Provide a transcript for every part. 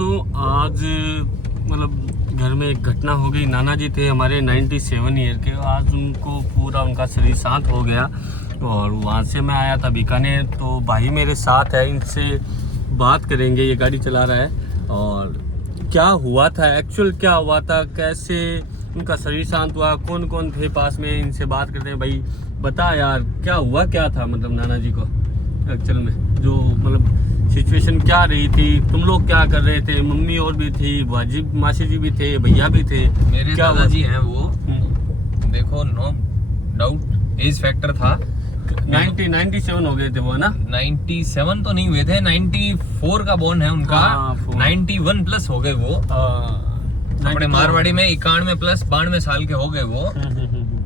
दोस्तों आज मतलब घर में एक घटना हो गई। नाना जी थे हमारे 97 ईयर के। आज उनको पूरा उनका शरीर शांत हो गया और वहाँ से मैं आया था बीकानेर। तो भाई मेरे साथ है, इनसे बात करेंगे। ये गाड़ी चला रहा है और क्या हुआ था, एक्चुअल क्या हुआ था, कैसे उनका शरीर शांत हुआ, कौन कौन थे पास में, इनसे बात करते हैं। भाई बता यार क्या हुआ, क्या था मतलब नाना जी को एक्चुअल में, जो मतलब सिचुएशन क्या रही थी, तुम लोग क्या कर रहे थे, मम्मी और भी थी, बाजी मासी जी भी थे, भैया भी थे, मेरे क्या दादाजी हैं वो। देखो नो डाउट एज फैक्टर था। 97 हो गए थे वो, है ना? 97 तो नहीं हुए थे, 94 का बॉर्न है उनका। 91 प्लस हो गए वो। अपने मारवाड़ी में 91 प्लस 92 साल के हो गए वो।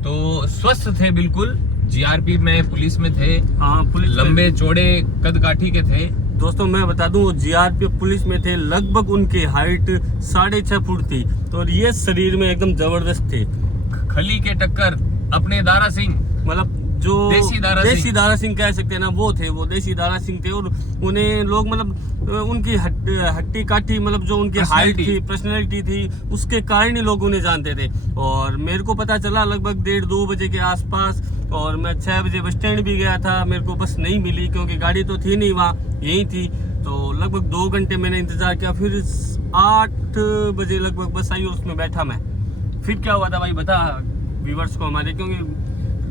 तो स्वस्थ थे बिल्कुल। जीआरपी में पुलिस में थे। हाँ, पुलिस लंबे चौड़े कद काठी के थे। दोस्तों मैं बता दूं, जीआरपी पुलिस में थे। लगभग उनकी हाइट 6.5 फुट थी। तो ये शरीर में एकदम जबरदस्त थे। खली के टक्कर अपने दारा सिंह, मतलब जो देसी दारा सिंह कह सकते हैं ना, वो थे। वो देसी दारा सिंह थे और उन्हें लोग मतलब उनकी हट्टी काठी, मतलब जो उनकी हाइट थी, पर्सनैलिटी थी, उसके कारण ही लोग उन्हें जानते थे। और मेरे को पता चला लगभग 1:30-2 बजे के आसपास, और मैं 6 बजे बस स्टैंड भी गया था। मेरे को बस नहीं मिली क्योंकि गाड़ी तो थी नहीं वहाँ, यही थी। तो लगभग 2 घंटे मैंने इंतजार किया। फिर 8 बजे लगभग बस आई और उसमें बैठा मैं। फिर क्या हुआ था भाई बता व्यूअर्स को हमारे, क्योंकि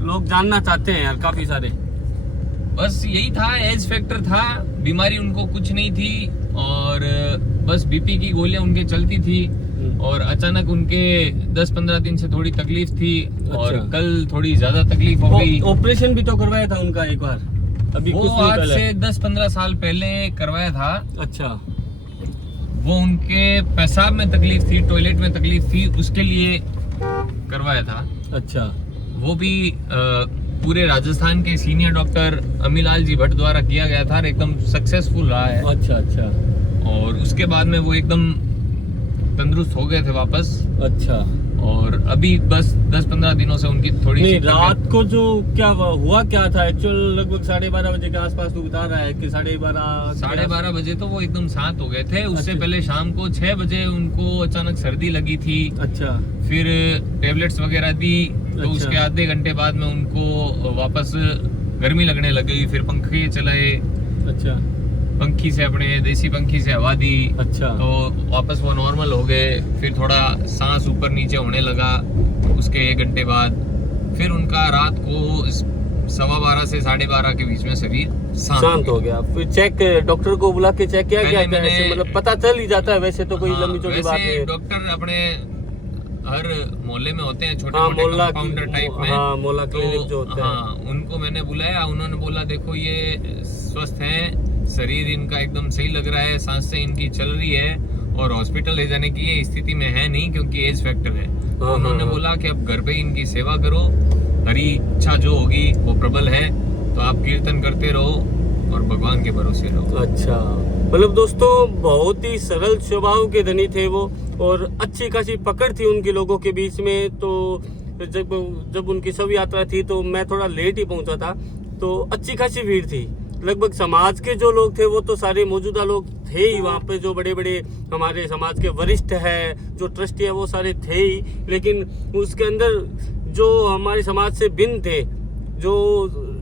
लोग जानना चाहते हैं यार काफी सारे। बस यही था, एज फैक्टर था। बीमारी उनको कुछ नहीं थी और बस बीपी की गोलियां उनके चलती थी। और अचानक उनके 10-15 दिन से थोड़ी तकलीफ थी। और कल थोड़ी ज्यादा तकलीफ हो गई। ऑपरेशन भी तो करवाया था उनका एक बार, अभी वो कुछ आज से 10-15 साल पहले करवाया था। अच्छा। वो उनके पेशाब में तकलीफ थी, टॉयलेट में तकलीफ थी, उसके लिए करवाया था। अच्छा। वो भी पूरे राजस्थान के सीनियर डॉक्टर अमीलाल जी भट्ट द्वारा किया गया था और एकदम सक्सेसफुल रहा है। अच्छा अच्छा। और उसके बाद में वो एकदम तंदुरुस्त हो गए थे वापस। अच्छा। और अभी बस 10-15 दिनों से उनकी थोड़ी नहीं, रात को जो क्या हुआ क्या था एक्चुअल, लगभग 12:30 बजे के आसपास तू बता रहा है कि 12:30 बजे तो वो एकदम शांत हो गए थे। उससे पहले शाम को 6 बजे उनको अचानक सर्दी लगी थी। अच्छा। फिर टेबलेट्स वगैरह दी। तो अच्छा। उसके आधे घंटे बाद में उनको वापस गर्मी लगने लग गई। फिर पंखे चलाए। अच्छा। पंखी से, अपने देसी पंखी से हवा दी। अच्छा। तो वापस वो नॉर्मल हो गए। फिर थोड़ा सांस ऊपर नीचे होने लगा। उसके 1 घंटे बाद फिर उनका रात को 12:15 से 12:30 के बीच में शरीर शांत हो गया। फिर चेक डॉक्टर को बुला के चेक किया क्या? मतलब पता चल ही जाता है वैसे तो, कोई लंबी चौड़ी बात नहीं है। डॉक्टर अपने हर मोहल्ले में होते हैं, छोटे मोटे कंपाउंडर टाइप में। हाँ, मोहल्ला क्लिनिक जो होता है। हाँ, उनको मैंने बुलाया। उन्होंने बोला देखो ये स्वस्थ हैं, शरीर इनका एकदम सही लग रहा है, सांसें इनकी चल रही है और हॉस्पिटल ले जाने की ये स्थिति में है नहीं क्योंकि एज फैक्टर है। उन्होंने बोला कि अब घर पे इनकी सेवा करो, हरी इच्छा जो होगी वो प्रबल है, तो आप कीर्तन करते रहो और भगवान के भरोसे रहो। अच्छा, मतलब दोस्तों बहुत ही सरल स्वभाव के धनी थे वो और अच्छी खासी पकड़ थी उनकी लोगों के बीच में। तो जब उनकी शव यात्रा थी तो मैं थोड़ा लेट ही पहुंचा था, तो अच्छी खासी भीड़ थी। लगभग समाज के जो लोग थे वो तो सारे मौजूदा लोग थे ही वहाँ पे। जो बड़े बड़े हमारे समाज के वरिष्ठ है, जो ट्रस्टी है, वो सारे थे ही। लेकिन उसके अंदर जो हमारे समाज से भिन्न थे, जो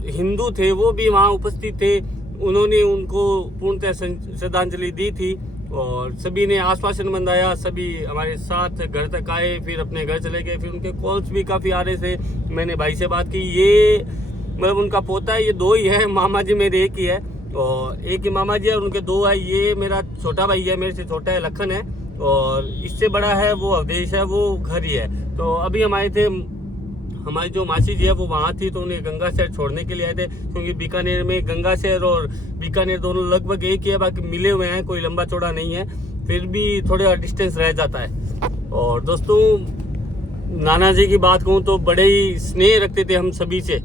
हिंदू थे, वो भी वहाँ उपस्थित थे। उन्होंने उनको पूर्णतः श्रद्धांजलि दी थी और सभी ने आश्वासन बंधाया। सभी हमारे साथ घर तक आए, फिर अपने घर चले गए। फिर उनके कॉल्स भी काफ़ी आ रहे थे। मैंने भाई से बात की। ये मतलब उनका पोता है, ये 2 ही है। मामा जी मेरे एक ही है और एक ही मामा जी है और उनके 2 है। ये मेरा छोटा भाई है, मेरे से छोटा है लखन है, और इससे बड़ा है वो अवधेश है, वो घर ही है। तो अभी हम आए थे, हमारी जो मासी जी है वो वहाँ थी, तो उन्हें गंगा शहर छोड़ने के लिए आए थे। क्योंकि बीकानेर में गंगा शहर और बीकानेर दोनों लगभग एक ही है, बाकी मिले हुए हैं, कोई लंबा चौड़ा नहीं है, फिर भी थोड़ा डिस्टेंस रह जाता है। और दोस्तों नाना जी की बात कहूँ तो बड़े ही स्नेह रखते थे हम सभी से,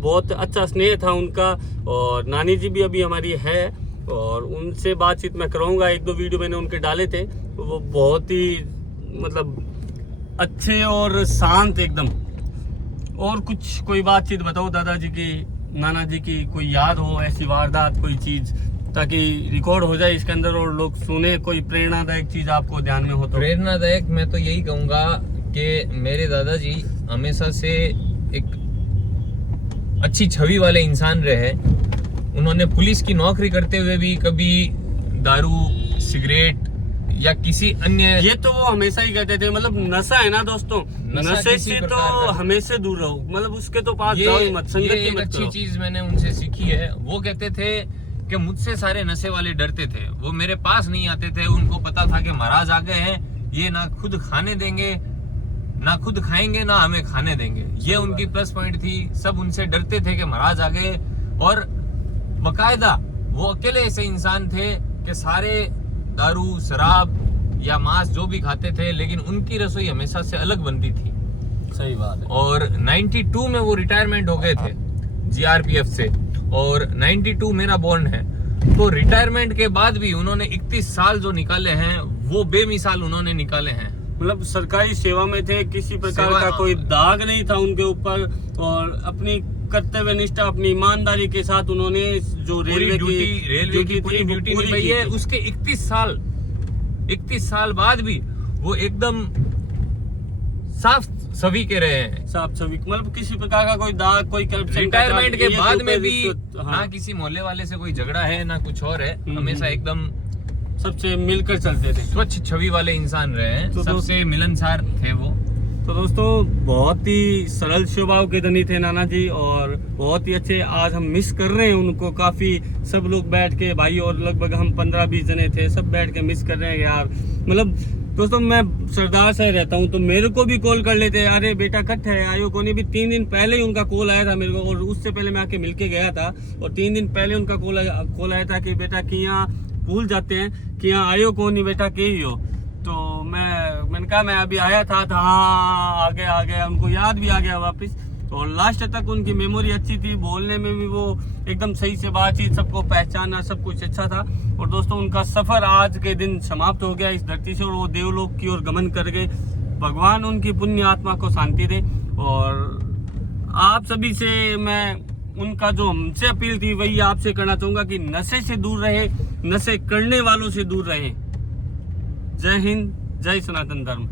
बहुत अच्छा स्नेह था उनका। और नानी जी भी अभी हमारी है और उनसे बातचीत मैं कराऊंगा। 1-2 वीडियो मैंने उनके डाले थे, तो वो बहुत ही मतलब अच्छे और शांत एकदम। और कुछ कोई बातचीत बताओ दादाजी की, नाना जी की, कोई याद हो ऐसी वारदात, कोई चीज ताकि रिकॉर्ड हो जाए इसके अंदर और लोग सुने, कोई प्रेरणादायक चीज आपको ध्यान में हो तो। प्रेरणादायक मैं तो यही कहूंगा कि मेरे दादाजी हमेशा से एक अच्छी छवि वाले इंसान रहे। उन्होंने पुलिस की नौकरी करते हुए भी कभी दारू, सिगरेट या किसी अन्य, ये तो वो हमेशा ही कहते थे, मतलब नशा है ना दोस्तों, नशे से तो हमेशा दूर रहो, मतलब उसके तो पास जाओ ही मत, संगत ही एक मत अच्छी करो। चीज मैंने उनसे सीखी है। वो कहते थे कि मुझसे सारे नशे वाले डरते थे, वो मेरे पास नहीं आते थे। उनको पता था कि महाराज आ गए हैं, ये ना खुद खाने देंगे, ना खुद खाएंगे, ना हमें खाने देंगे। ये उनकी प्लस पॉइंट थी। सब उनसे डरते थे कि महाराज आ गए। और बकायदा वो अकेले ऐसे इंसान थे कि सारे दारू, शराब या मांस जो भी खाते थे, लेकिन उनकी रसोई हमेशा से अलग बनती थी। सही बात है। और 92 में वो रिटायरमेंट हो गए थे जीआरपीएफ से, और 92 मेरा बॉन्ड है। तो रिटायरमेंट के बाद भी उन्होंने 31 साल जो निकाले हैं वो बेमिसाल उन्होंने निकाले हैं। मतलब सरकारी सेवा में थे, किसी प्रकार का कोई दाग नहीं था उनके ऊपर, और अपनी कर्तव्य निष्ठा, अपनी ईमानदारी के साथ उन्होंने जो रेलवे की पूरी ड्यूटी निभाई है। उसके 31 साल बाद भी वो एकदम साफ सभी के रहे हैं, साफ सभी, मतलब किसी प्रकार का कोई दाग, कोई करप्शन। रिटायरमेंट के बाद में भी ना किसी मोहल्ले वाले से कोई झगड़ा है, ना कुछ और है। हमेशा एकदम सबसे मिलकर चलते थे, स्वच्छ छवि वाले इंसान रहे हैं। तो सबसे मिलनसार थे वो। तो दोस्तों बहुत ही सरल स्वभाव के धनी थे नाना जी, और बहुत ही अच्छे। आज हम मिस कर रहे हैं उनको काफी। सब लोग बैठ के, भाई और लगभग हम 15-20 जने थे, सब बैठ के मिस कर रहे हैं यार। मतलब दोस्तों मैं सरदार से रहता हूँ, तो मेरे को भी कॉल कर लेते, अरे बेटा कट है आयो को नहीं। भी 3 दिन पहले ही उनका कॉल आया था मेरे को, और उससे पहले मैं आके मिलके गया था, और 3 दिन पहले उनका कॉल आया था कि बेटा किया भूल जाते हैं कि यहाँ आयो को नहीं बेटा, के ही हो। तो मैंने कहा मैं अभी आया था, हाँ आ गया, उनको याद भी आ गया वापस। और लास्ट तक उनकी मेमोरी अच्छी थी, बोलने में भी वो एकदम सही से बातचीत, सबको पहचाना, सब कुछ अच्छा था। और दोस्तों उनका सफर आज के दिन समाप्त हो गया इस धरती से, और वो देवलोक की ओर गमन कर गए। भगवान उनकी पुण्य आत्मा को शांति दे। और आप सभी से मैं उनका जो हमसे अपील थी वही आपसे करना चाहूंगा कि नशे से दूर रहे, नशे करने वालों से दूर रहे। जय हिंद, जय सनातन धर्म।